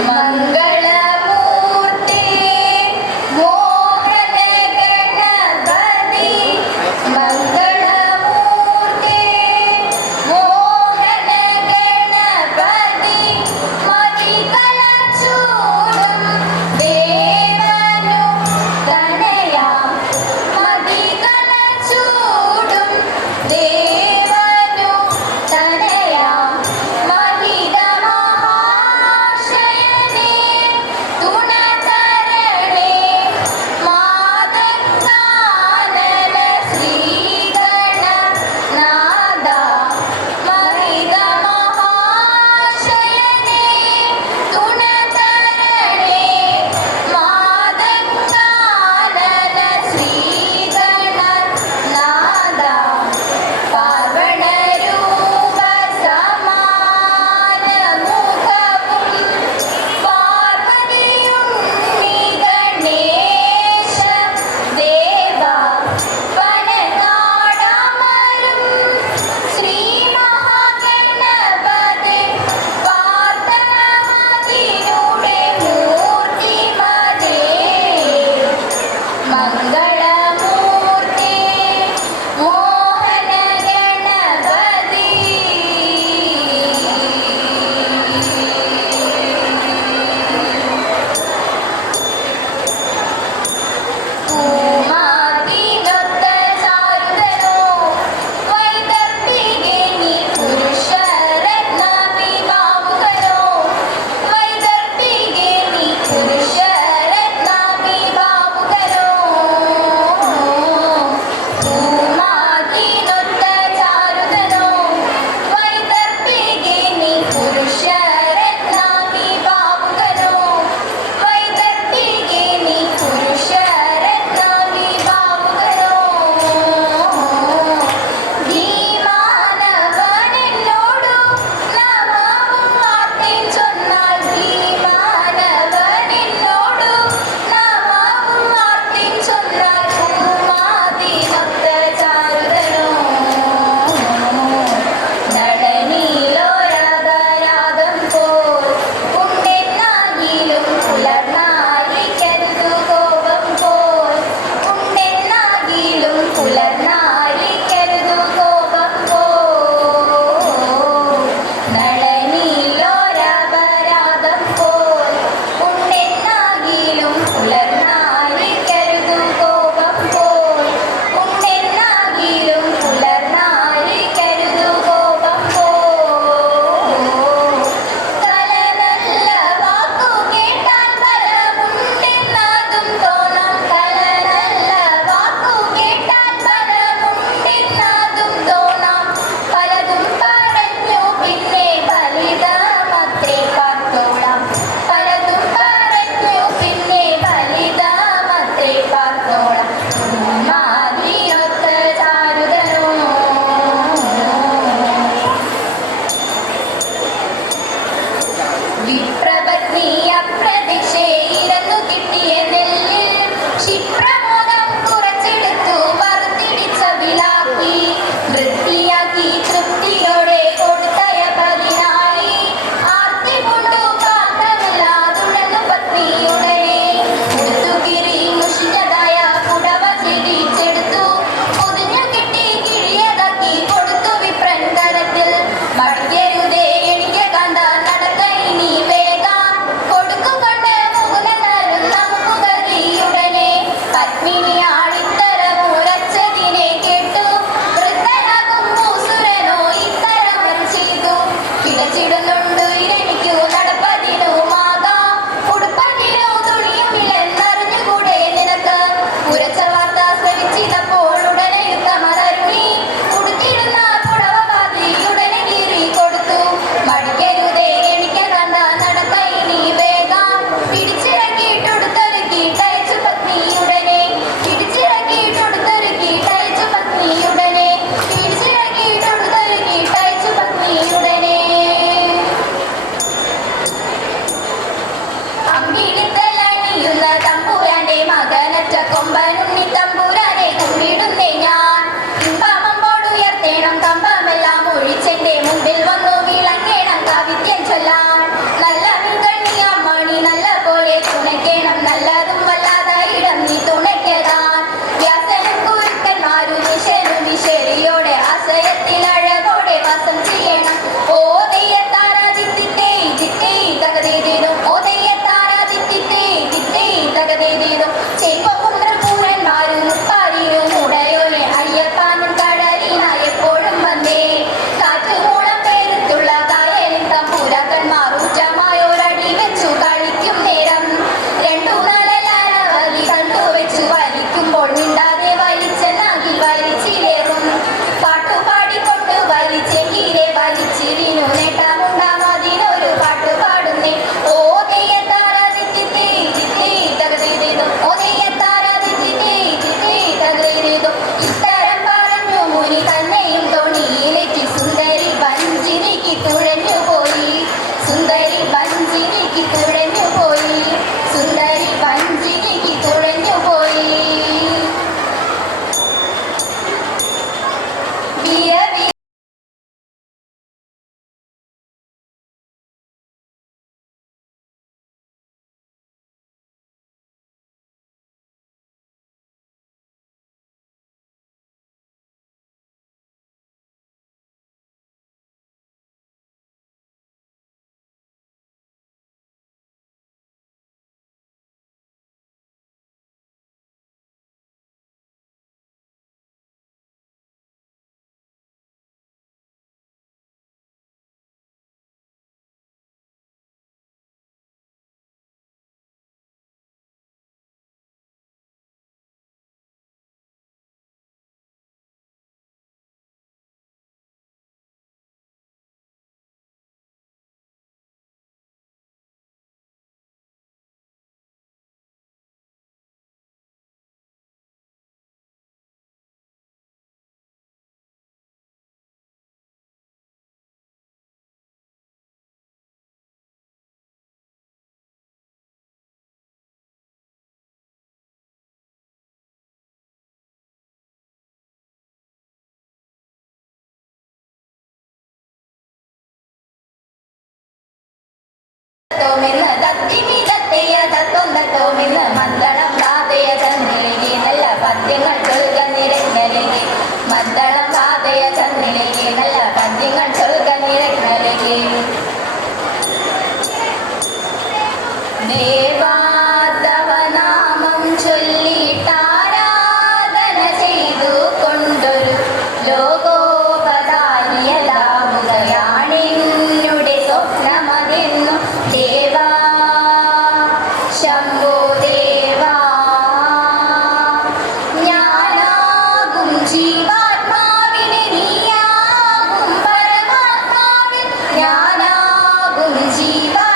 Mangal. 一起吧